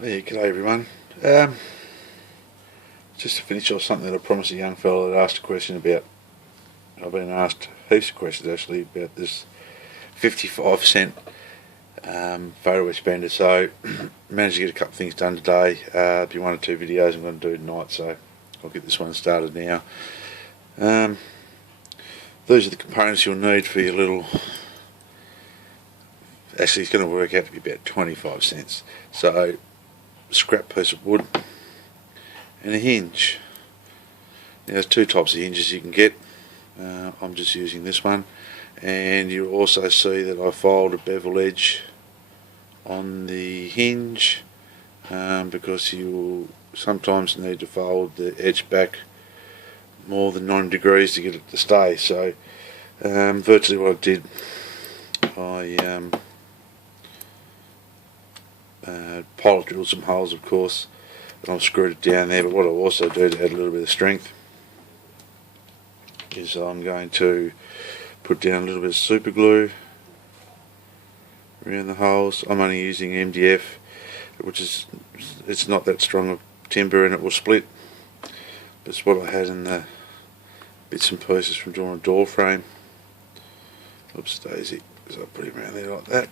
Yeah, g'day everyone. Just to finish off something that I promised a young fella that asked a question about. I've been asked heaps of questions actually about this 55 cent photo etch bender. So managed to get a couple of things done today. There'll be one or two videos I'm going to do tonight, so I'll get this one started now. These are the components you'll need for your little. Actually, it's going to work out to be about 25 cents. So, scrap piece of wood and a hinge. Now, there's two types of hinges you can get. I'm just using this one, and you'll also see that I filed a bevel edge on the hinge because you will sometimes need to fold the edge back more than 90 degrees to get it to stay. So virtually what I did, I pilot drilled some holes, of course, and I've screwed it down there. But what I also do to add a little bit of strength is I'm going to put down a little bit of super glue around the holes. I'm only using MDF, which is, it's not that strong of timber and it will split. But it's what I had in the bits and pieces from drawing a door frame. Oops, daisy. So I'll put it around there like that.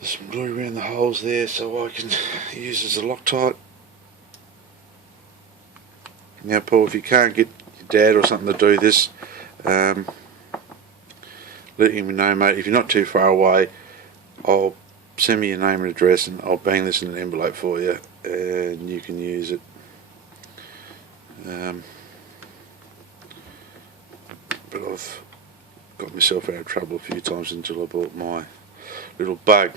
There's some glue around the holes there so I can use as a Loctite. Now Paul, if you can't get your dad or something to do this, let him know, mate. If you're not too far away, I'll send me your name and address and I'll bang this in an envelope for you and you can use it. But I've got myself out of trouble a few times until I bought my little bug.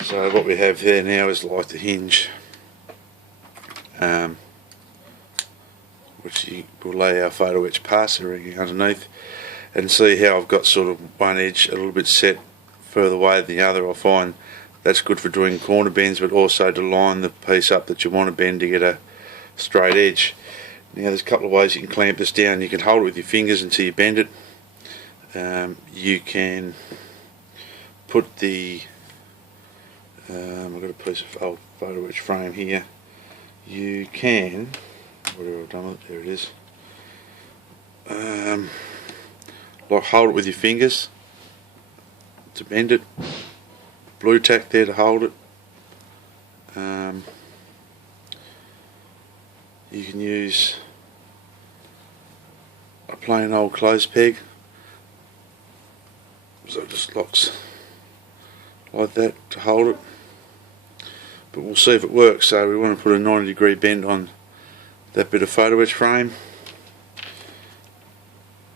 So what we have there now is like the hinge, which you will lay our photo etch passer ring underneath, and see how I've got sort of one edge a little bit set further away than the other. I find that's good for doing corner bends, but also to line the piece up that you want to bend to get a straight edge. Now there's a couple of ways you can clamp this down. You can hold it with your fingers until you bend it. You can put the I've got a piece of old photo etch frame here. You can, whatever I've done with it, there it is. Like hold it with your fingers to bend it. Blue tack there to hold it. You can use a plain old clothes peg, so it just locks like that to hold it. But we'll see if it works. So we want to put a 90-degree bend on that bit of photo etch frame.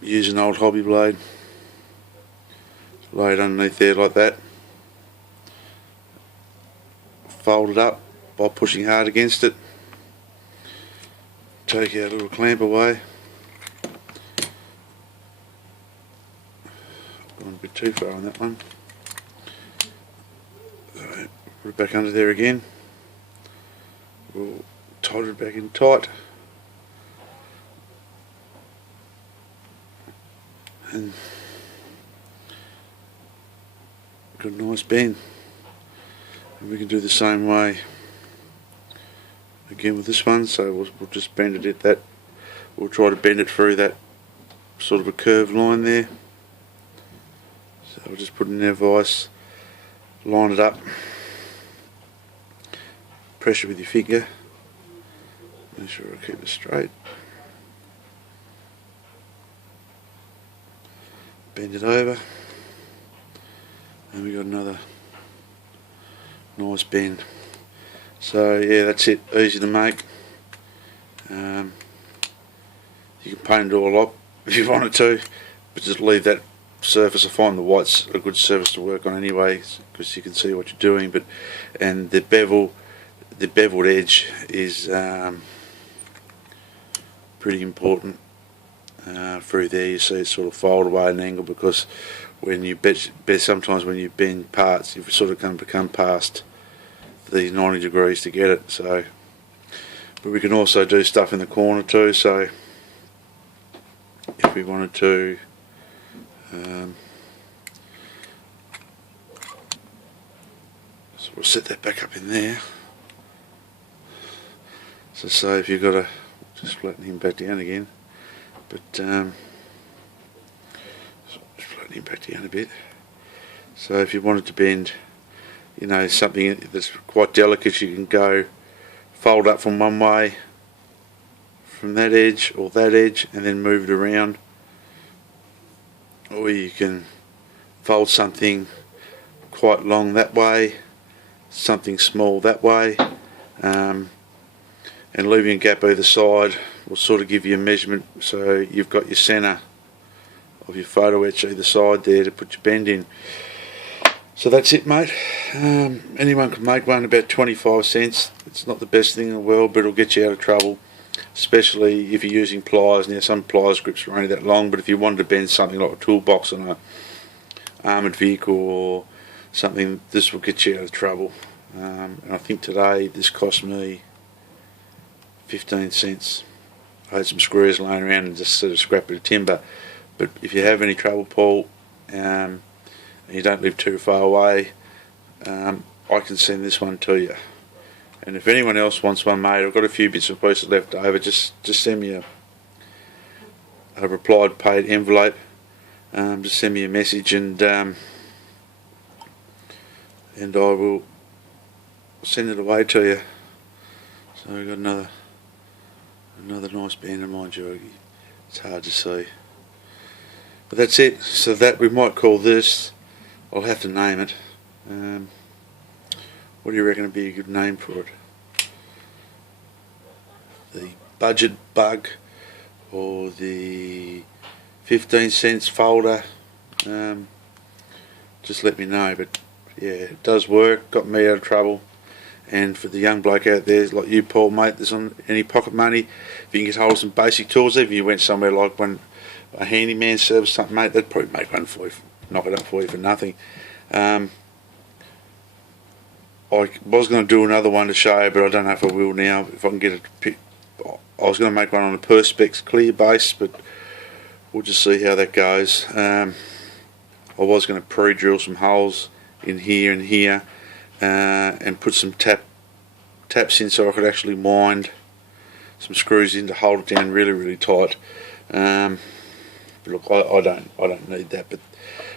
Use an old hobby blade, lay it underneath there like that, fold it up by pushing hard against it, take our little clamp away. Gone a bit too far on that one. So put it back under there again. We'll tighten it back in tight. And got a nice bend. And we can do the same way again with this one. So we'll just bend it at that. We'll try to bend it through that sort of a curved line there. So we'll just put it in our vise, line it up, pressure with your finger, make sure I keep it straight, bend it over, and we got another nice bend. So yeah, that's it, easy to make. You can paint it all up if you wanted to, but just leave that surface. I find the white's a good surface to work on anyway, because you can see what you're doing. But and the beveled edge is pretty important. Through there you see it sort of fold away at an angle, because when you sometimes when you bend parts, you've sort of become past these 90 degrees to get it. So, but we can also do stuff in the corner too. So if we wanted to So we'll set that back up in there. So say if you've got to, just flatten him back down again, but just flatten him back down a bit. So if you wanted to bend, you know, something that's quite delicate, you can go fold up from one way from that edge or that edge and then move it around, or you can fold something quite long that way, something small that way, and leaving a gap either side will sort of give you a measurement, so you've got your centre of your photo etch either side there to put your bend in. So that's it, mate. Anyone can make one, about 25 cents. It's not the best thing in the world, but it'll get you out of trouble, especially if you're using pliers. Now some pliers grips are only that long, but if you wanted to bend something like a toolbox on a armoured vehicle or something, this will get you out of trouble. And I think today this cost me 15 cents. I had some screws laying around and just sort of scrap bit of timber. But if you have any trouble, Paul, and you don't live too far away, I can send this one to you. And if anyone else wants one made, I've got a few bits and pieces left over. Just send me a replied paid envelope. Just send me a message, and I will send it away to you. So we've got another nice band of mine, Georgie. It's hard to see, but that's it. So that we might call this, I'll have to name it. What do you reckon would be a good name for it? The budget bug, or the 15 cents folder? Just let me know. But yeah, it does work, got me out of trouble. And for the young bloke out there like you, Paul, mate, there's on any pocket money, if you can get hold of some basic tools, even if you went somewhere like a handyman service, something, mate, they'd probably make one for you, knock it up for you for nothing. I was going to do another one to show you, but I don't know if I will now. If I can get it, I was going to make one on a Perspex clear base, but we'll just see how that goes. I was going to pre-drill some holes in here and here, and put some taps in so I could actually wind some screws in to hold it down really, really tight. But look, I don't need that. But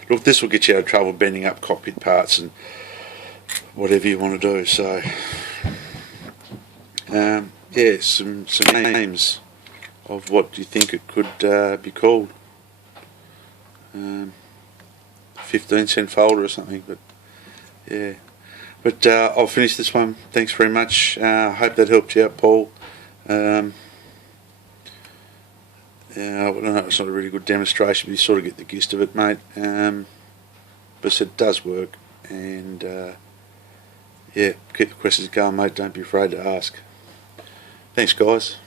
look, this will get you out of trouble bending up cockpit parts and whatever you want to do. So yeah, some names of what you think it could be called. 15-cent folder or something. But yeah. But I'll finish this one. Thanks very much. I hope that helped you out, Paul. Yeah, I don't know, it's not a really good demonstration, but you sort of get the gist of it, mate. But it does work. And yeah, keep the questions going, mate. Don't be afraid to ask. Thanks, guys.